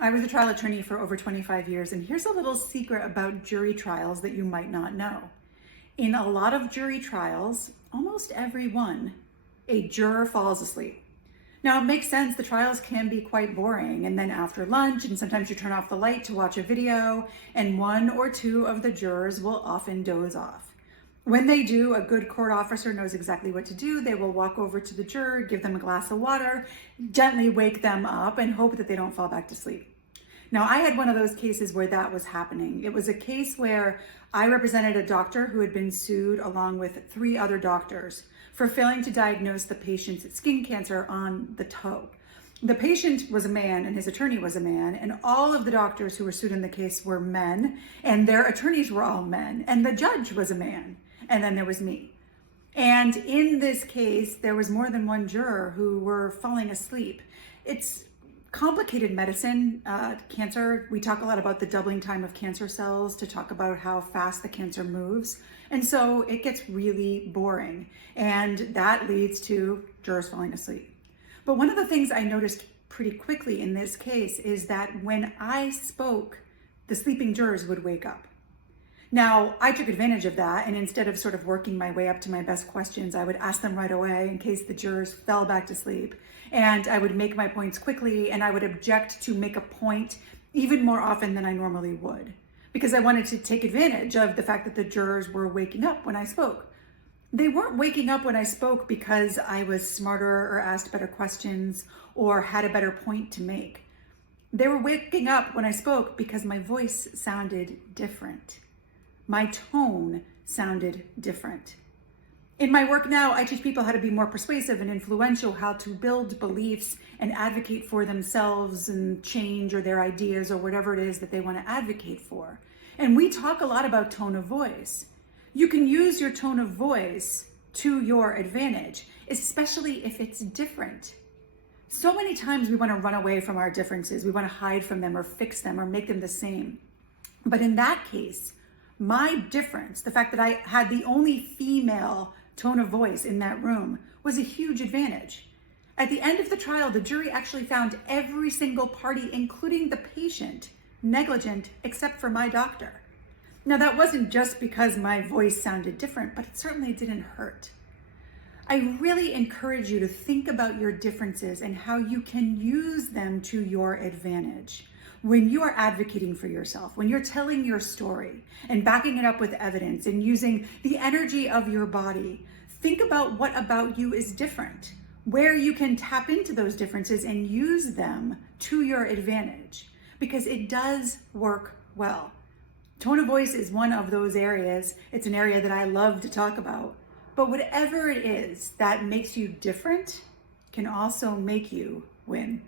I was a trial attorney for over 25 years, and here's a little secret about jury trials that you might not know. In a lot of jury trials, almost every one, a juror falls asleep. Now, it makes sense, the trials can be quite boring, and then after lunch, and sometimes you turn off the light to watch a video, and one or two of the jurors will often doze off. When they do, a good court officer knows exactly what to do. They will walk over to the juror, give them a glass of water, gently wake them up, and hope that they don't fall back to sleep. Now, I had one of those cases where that was happening. It was a case where I represented a doctor who had been sued along with 3 other doctors for failing to diagnose the patient's skin cancer on the toe. The patient was a man and his attorney was a man, and all of the doctors who were sued in the case were men, and their attorneys were all men, and the judge was a man, and then there was me. And in this case, there was more than one juror who were falling asleep. It's complicated medicine, cancer. We talk a lot about the doubling time of cancer cells to talk about how fast the cancer moves. And so it gets really boring, and that leads to jurors falling asleep. But one of the things I noticed pretty quickly in this case is that when I spoke, the sleeping jurors would wake up. Now, I took advantage of that, and instead of sort of working my way up to my best questions, I would ask them right away in case the jurors fell back to sleep. And I would make my points quickly, and I would object to make a point even more often than I normally would, because I wanted to take advantage of the fact that the jurors were waking up when I spoke. They weren't waking up when I spoke because I was smarter or asked better questions or had a better point to make. They were waking up when I spoke because my voice sounded different. My tone sounded different. In my work now, I teach people how to be more persuasive and influential, how to build beliefs and advocate for themselves and change or their ideas or whatever it is that they want to advocate for. And we talk a lot about tone of voice. You can use your tone of voice to your advantage, especially if it's different. So many times we want to run away from our differences. We want to hide from them or fix them or make them the same. But in that case, my difference, the fact that I had the only female tone of voice in that room, was a huge advantage. At the end of the trial, the jury actually found every single party, including the patient, negligent except for my doctor. Now, that wasn't just because my voice sounded different, but it certainly didn't hurt. I really encourage you to think about your differences and how you can use them to your advantage. When you are advocating for yourself, when you're telling your story and backing it up with evidence and using the energy of your body, think about what about you is different, where you can tap into those differences and use them to your advantage, because it does work well. Tone of voice is one of those areas. It's an area that I love to talk about. But whatever it is that makes you different can also make you win.